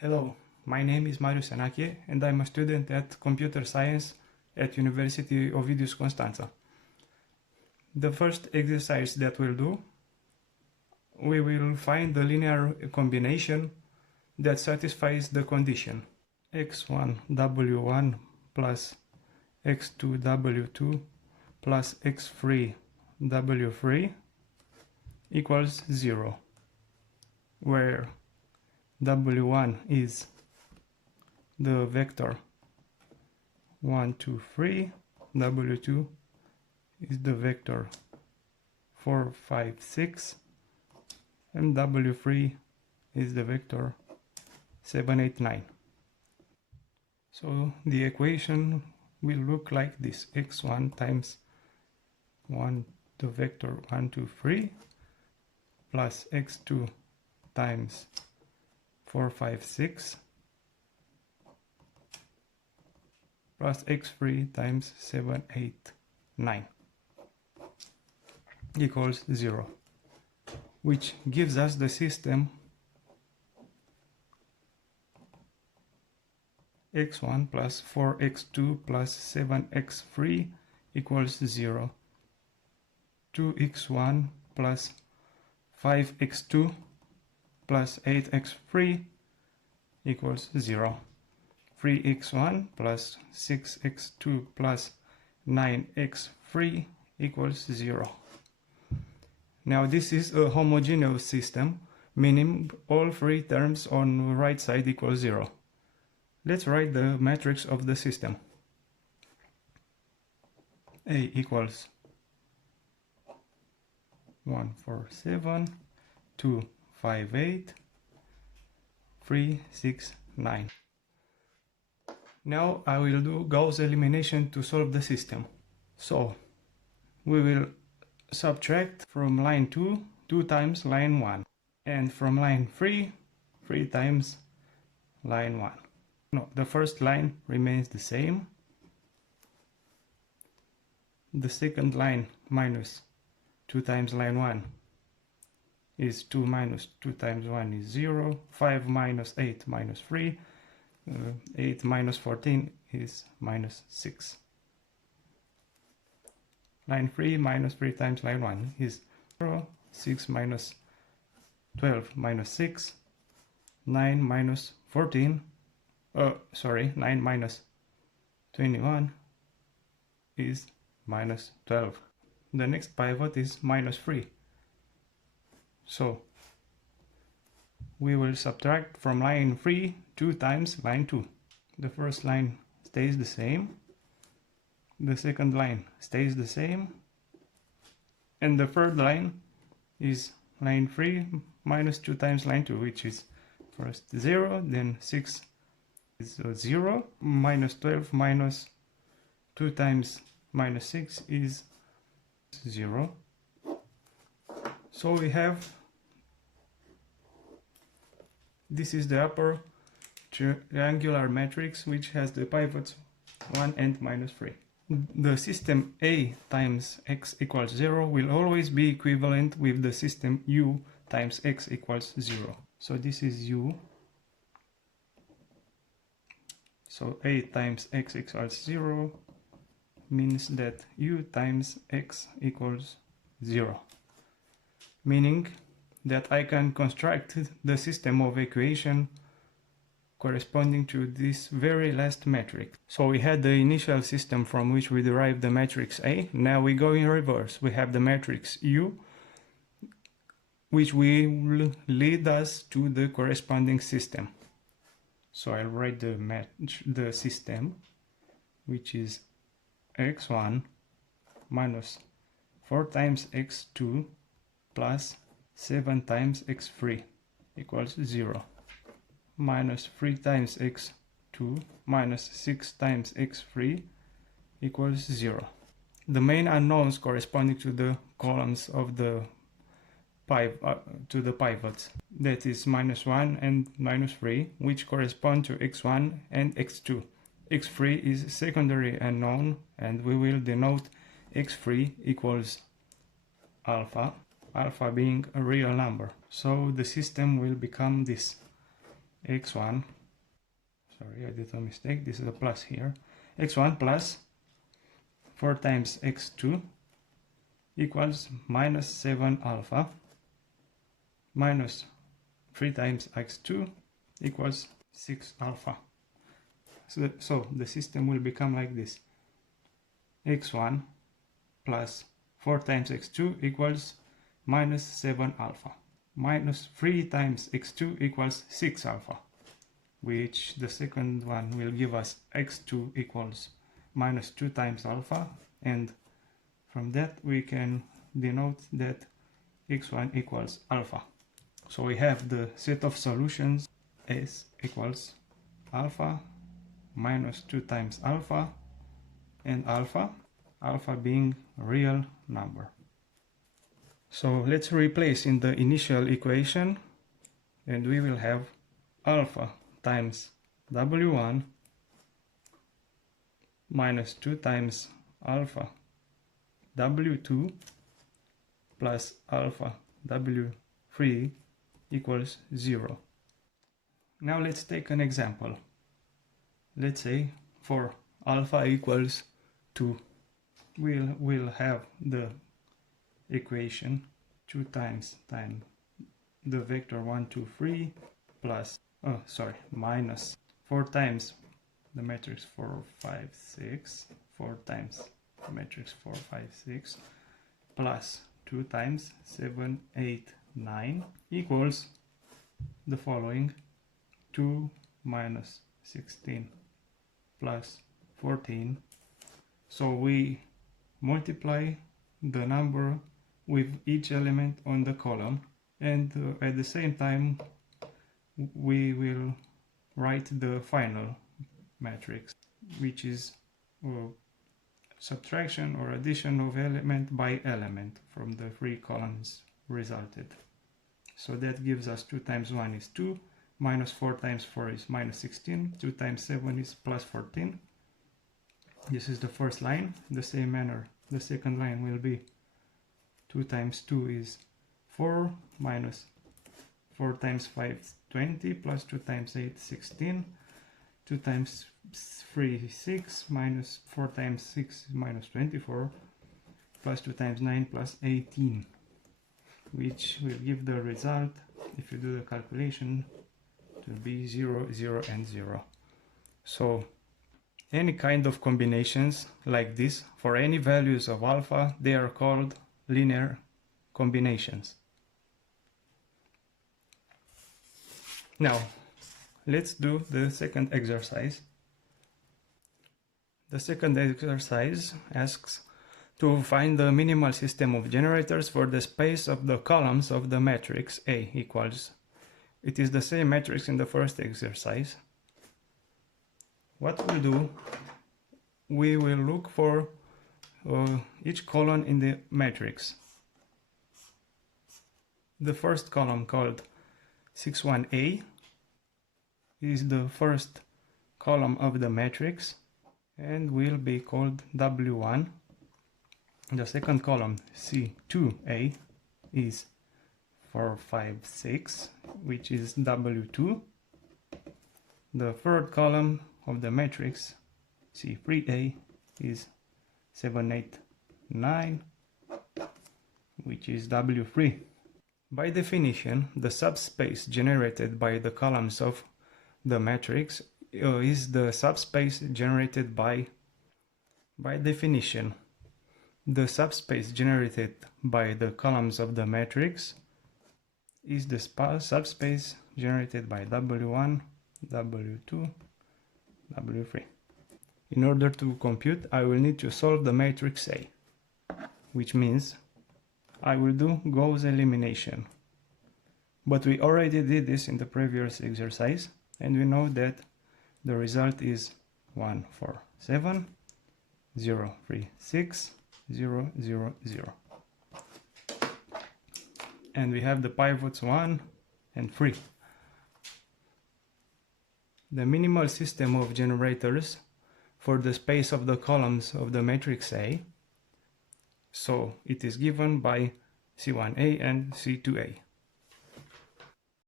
Hello, my name is Marius Enache and I'm a student at Computer Science at University Ovidius Constanța. The first exercise that we'll do, we will find the linear combination that satisfies the condition x1w1 plus x2w2 plus x3w3 equals 0, where w1 is the vector 1, 2, 3, w2 is the vector 4, 5, 6, and w3 is the vector 7, 8, 9. So the equation will look like this: x1 times 1, the vector 1, 2, 3, plus x2 times 4, 5, 6, plus x3 times 7, 8, 9 equals 0, which gives us the system x1 plus 4x2 plus 7x3 equals 0, 2x1 plus 5x2 plus 8x3 equals 0, 3x1 plus 6x2 plus 9x3 equals 0. Now this is a homogeneous system, meaning all three terms on the right side equal 0. Let's write the matrix of the system. A equals 1, 4, 7, 2, 5, 8, 3, 6, 9. Now I will do Gauss elimination to solve the system. So we will subtract from line 2, 2 times line 1, and from line 3, 3 times line 1. No, the first line remains the same. The second line minus 2 times line 1 is 2 minus 2 times 1 is 0. 5 minus 8 minus 3. 8 minus 14 is minus 6. Line 3 minus 3 times line 1 is 0. 6 minus 12 minus 6. 9 minus 14. 9 minus 21 is minus 12. The next pivot is minus 3. So we will subtract from line 3 2 times line 2. The first line stays the same. The second line stays the same. And the third line is line 3 minus 2 times line 2, which is first 0, then 6 is 0, minus 12 minus 2 times minus 6 is 0. So we have, this is the upper triangular matrix which has the pivots 1 and minus 3. The system A times x equals 0 will always be equivalent with the system U times x equals 0. So this is U. So A times x equals 0 means that U times x equals 0. Meaning that I can construct the system of equation corresponding to this very last matrix. So we had the initial system from which we derived the matrix A. Now we go in reverse. We have the matrix U, which will lead us to the corresponding system. So I'll write the system, which is x1 minus 4 times x2 plus 7 times x3 equals 0, minus 3 times x2 minus 6 times x3 equals 0. The main unknowns corresponding to the columns of the pivots, that is minus 1 and minus 3, which correspond to x1 and x2. x3 is secondary unknown, and we will denote x3 equals alpha, alpha being a real number. So the system will become this: x1, sorry, I did a mistake, this is a plus here, x1 plus 4 times x2 equals minus 7 alpha minus 3 times x2 equals 6 alpha. So the system will become like this: x1 plus 4 times x2 equals minus 7 alpha minus 3 times x2 equals 6 alpha, which the second one will give us x2 equals minus 2 times alpha, and from that we can denote that x1 equals alpha. So we have the set of solutions S equals alpha minus 2 times alpha, and alpha being a real number. So let's replace in the initial equation, and we will have alpha times W1 minus 2 times alpha W2 plus alpha W3 equals 0. Now let's take an example. Let's say for alpha equals 2, we'll have the equation 2 times the vector 1, 2, 3 plus, minus 4 times the matrix 4, 5, 6, 4 times the matrix 4, 5, 6 plus 2 times 7, 8, 9 equals the following: 2 minus 16 plus 14. So we multiply the number with each element on the column, and at the same time we will write the final matrix, which is subtraction or addition of element by element from the 3 columns resulted. So that gives us 2 times 1 is 2, minus 4 times 4 is minus 16, 2 times 7 is plus 14. This is the first line. The same manner, the second line will be 2 times 2 is 4, minus 4 times 5 20, plus 2 times 8 16, 2 times 3 6, minus 4 times 6 minus 24, plus 2 times 9 plus 18, which will give the result, if you do the calculation, it will be 0, 0 and 0. So any kind of combinations like this, for any values of alpha, they are called linear combinations. Now let's do the second exercise. The second exercise asks to find the minimal system of generators for the space of the columns of the matrix A equals. It is the same matrix in the first exercise. What we'll do, we will look for each column in the matrix. The first column, called 61A, is the first column of the matrix and will be called W1. The second column, C2A, is 4, 5, 6, which is W2. The third column of the matrix, C3A, is 7, 8, 9, which is W3. By definition, the subspace generated by the columns of the matrix is the subspace generated by definition. The subspace generated by the columns of the matrix is the subspace generated by W1, W2, W3. In order to compute, I will need to solve the matrix A, which means I will do Gauss elimination. But we already did this in the previous exercise, and we know that the result is 1, 4, 7, 0, 3, 6, 0, 0, 0. And we have the pivots 1 and 3. The minimal system of generators for the space of the columns of the matrix A, so it is given by C1A and C2A.